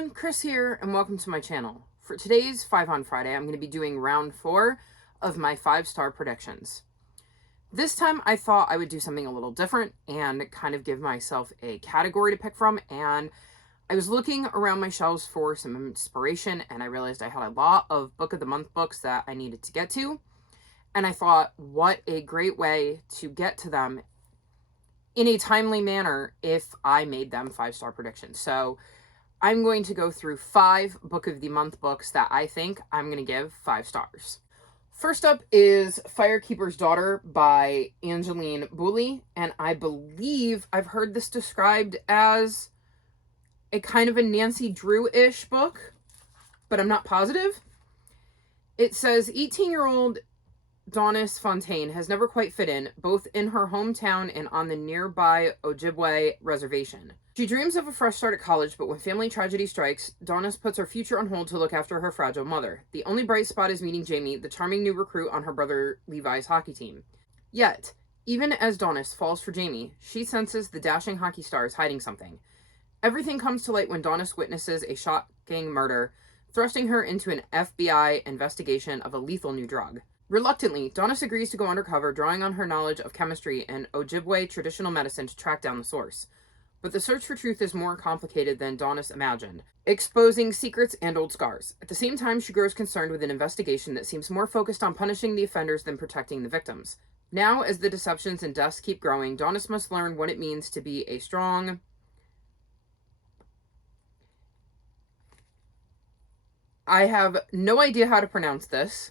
everyone, Chris here, and welcome to my channel. For today's 5 on Friday, I'm going to be doing round 4 of my 5-star predictions. This time I thought I would do something a little different and kind of give myself a category to pick from, and I was looking around my shelves for some inspiration, and I realized I had a lot of Book of the Month books that I needed to get to, and I thought, what a great way to get to them in a timely manner if I made them 5-star predictions. So I'm going to go through 5 Book of the Month books that I think I'm going to give 5 stars. First up is Firekeeper's Daughter by Angeline Boulley, and I believe I've heard this described as a kind of a Nancy Drew-ish book, but I'm not positive. It says 18-year-old Donis Fontaine has never quite fit in, both in her hometown and on the nearby Ojibwe reservation. She dreams of a fresh start at college, but when family tragedy strikes, Donis puts her future on hold to look after her fragile mother. The only bright spot is meeting Jamie, the charming new recruit on her brother Levi's hockey team. Yet, even as Donis falls for Jamie, she senses the dashing hockey star is hiding something. Everything comes to light when Donis witnesses a shocking murder, thrusting her into an FBI investigation of a lethal new drug. Reluctantly, Donis agrees to go undercover, drawing on her knowledge of chemistry and Ojibwe traditional medicine to track down the source. But the search for truth is more complicated than Donis imagined, exposing secrets and old scars. At the same time, she grows concerned with an investigation that seems more focused on punishing the offenders than protecting the victims. Now, as the deceptions and deaths keep growing, Donis must learn what it means to be a strong... I have no idea how to pronounce this,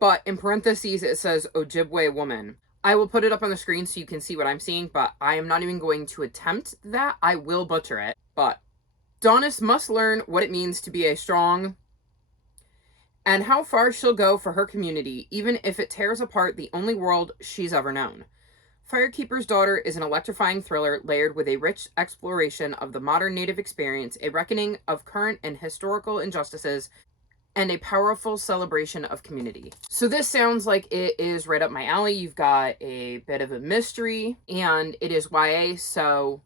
but in parentheses it says Ojibwe woman. I will put it up on the screen so you can see what I'm seeing, but I am not even going to attempt that. I will butcher it. But Donis must learn what it means to be a strong, and how far she'll go for her community, even if it tears apart the only world she's ever known. Firekeeper's Daughter is an electrifying thriller layered with a rich exploration of the modern Native experience, a reckoning of current and historical injustices, and a powerful celebration of community. So this sounds like it is right up my alley. You've got a bit of a mystery, and it is YA, so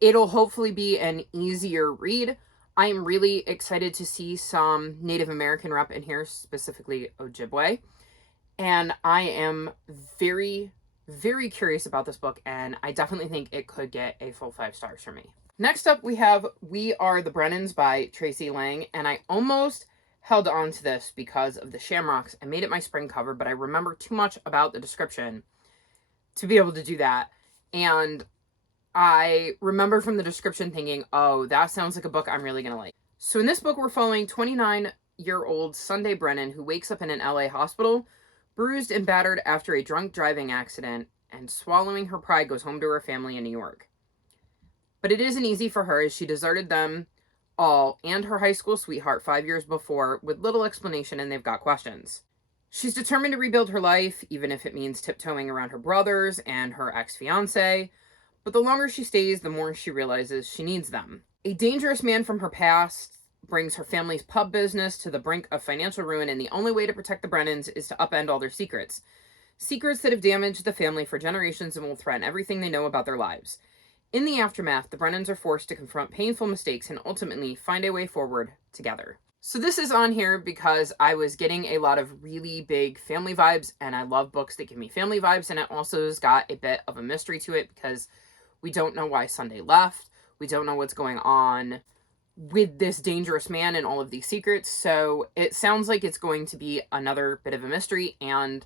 it'll hopefully be an easier read. I am really excited to see some Native American rep in here, specifically Ojibwe, and I am very, very curious about this book, and I definitely think it could get a full 5 stars for me. Next up, we have We Are the Brennans by Tracy Lang, and I almost held on to this because of the shamrocks. I made it my spring cover, but I remember too much about the description to be able to do that. And I remember from the description thinking, oh, that sounds like a book I'm really going to like. So in this book, we're following 29-year-old Sunday Brennan, who wakes up in an LA hospital, bruised and battered after a drunk driving accident, and swallowing her pride goes home to her family in New York. But it isn't easy for her, as she deserted them all and her high school sweetheart 5 years before with little explanation, and they've got questions. She's determined to rebuild her life, even if it means tiptoeing around her brothers and her ex-fiancé, but the longer she stays, the more she realizes she needs them. A dangerous man from her past brings her family's pub business to the brink of financial ruin, and the only way to protect the Brennans is to upend all their secrets. Secrets that have damaged the family for generations and will threaten everything they know about their lives. In the aftermath, the Brennans are forced to confront painful mistakes and ultimately find a way forward together. So this is on here because I was getting a lot of really big family vibes, and I love books that give me family vibes, and it also has got a bit of a mystery to it because we don't know why Sunday left. We don't know what's going on with this dangerous man and all of these secrets, so it sounds like it's going to be another bit of a mystery, and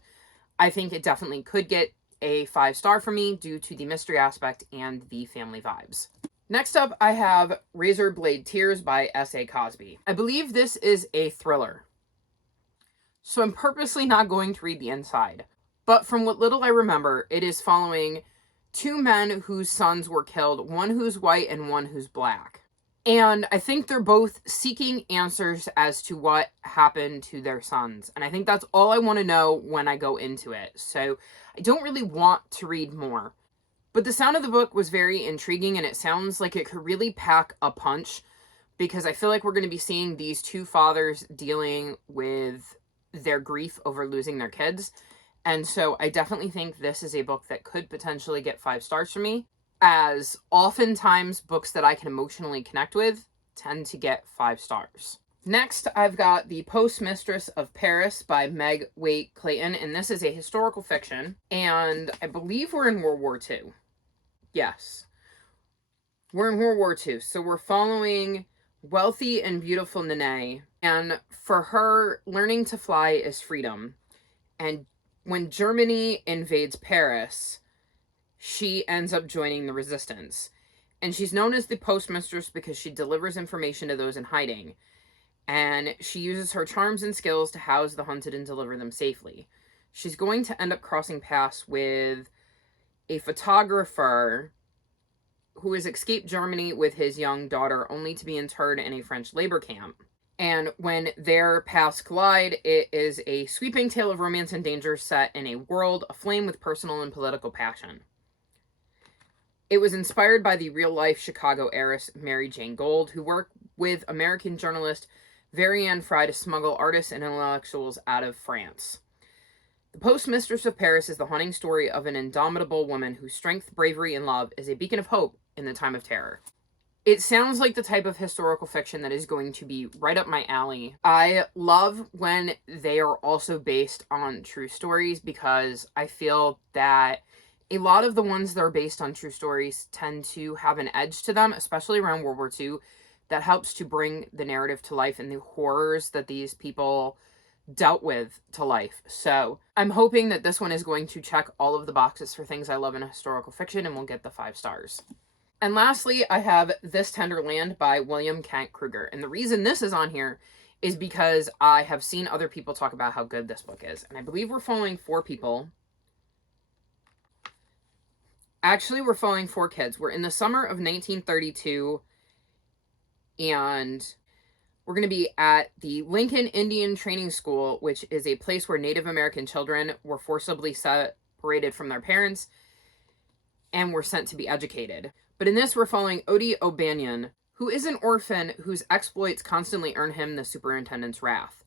I think it definitely could get a 5 star for me due to the mystery aspect and the family vibes. Next up, I have Razor Blade Tears by S.A. Cosby. I believe this is a thriller, so I'm purposely not going to read the inside. But from what little I remember, it is following 2 men whose sons were killed, one who's white and one who's black. And I think they're both seeking answers as to what happened to their sons. And I think that's all I want to know when I go into it. So I don't really want to read more. But the sound of the book was very intriguing, and it sounds like it could really pack a punch, because I feel like we're going to be seeing these 2 fathers dealing with their grief over losing their kids. And so I definitely think this is a book that could potentially get 5 stars for me, as oftentimes books that I can emotionally connect with tend to get 5 stars. Next, I've got The Postmistress of Paris by Meg Waite Clayton, and this is a historical fiction, and I believe we're in World War II. Yes. We're in World War II, so we're following wealthy and beautiful Nene, and for her, learning to fly is freedom. And when Germany invades Paris, she ends up joining the resistance. And she's known as the postmistress because she delivers information to those in hiding. And she uses her charms and skills to house the hunted and deliver them safely. She's going to end up crossing paths with a photographer who has escaped Germany with his young daughter, only to be interred in a French labor camp. And when their paths collide, it is a sweeping tale of romance and danger set in a world aflame with personal and political passion. It was inspired by the real-life Chicago heiress Mary Jane Gold, who worked with American journalist Varian Fry to smuggle artists and intellectuals out of France. The Postmistress of Paris is the haunting story of an indomitable woman whose strength, bravery, and love is a beacon of hope in the time of terror. It sounds like the type of historical fiction that is going to be right up my alley. I love when they are also based on true stories, because I feel that a lot of the ones that are based on true stories tend to have an edge to them, especially around World War II, that helps to bring the narrative to life and the horrors that these people dealt with to life. So I'm hoping that this one is going to check all of the boxes for things I love in historical fiction and will get the 5 stars. And lastly, I have This Tender Land by William Kent Kruger. And the reason this is on here is because I have seen other people talk about how good this book is. And I believe we're following 4 people. Actually, we're following 4 kids. We're in the summer of 1932, and we're going to be at the Lincoln Indian Training School, which is a place where Native American children were forcibly separated from their parents and were sent to be educated. But in this, we're following Odie O'Banion, who is an orphan whose exploits constantly earn him the superintendent's wrath.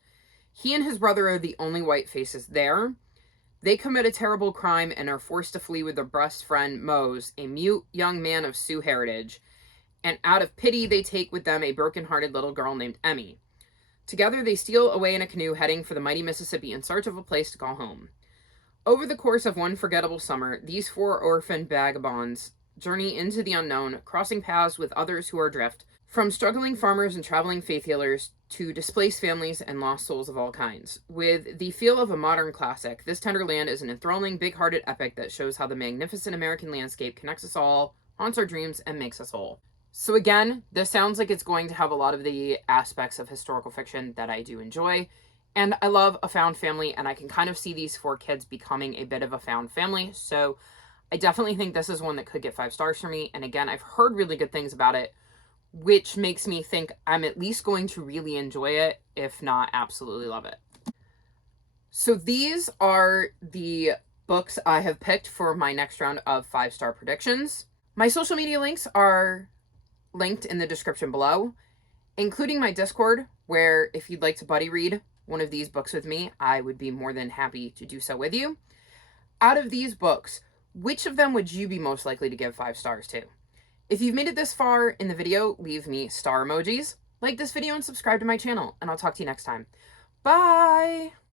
He and his brother are the only white faces there. They commit a terrible crime and are forced to flee with their best friend, Mose, a mute young man of Sioux heritage. And out of pity, they take with them a broken-hearted little girl named Emmy. Together, they steal away in a canoe heading for the mighty Mississippi in search of a place to call home. Over the course of one forgettable summer, these 4 orphan vagabonds journey into the unknown, crossing paths with others who are adrift, from struggling farmers and traveling faith healers to displaced families and lost souls of all kinds. With the feel of a modern classic, This Tender Land is an enthralling, big-hearted epic that shows how the magnificent American landscape connects us all, haunts our dreams, and makes us whole. So again, this sounds like it's going to have a lot of the aspects of historical fiction that I do enjoy. And I love a found family, and I can kind of see these 4 kids becoming a bit of a found family. So I definitely think this is one that could get 5 stars for me. And again, I've heard really good things about it, which makes me think I'm at least going to really enjoy it, if not absolutely love it. So these are the books I have picked for my next round of 5-star predictions. My social media links are linked in the description below, including my Discord, where if you'd like to buddy read one of these books with me, I would be more than happy to do so with you. Out of these books, which of them would you be most likely to give 5 stars to? If you've made it this far in the video, leave me star emojis, like this video, and subscribe to my channel, and I'll talk to you next time. Bye!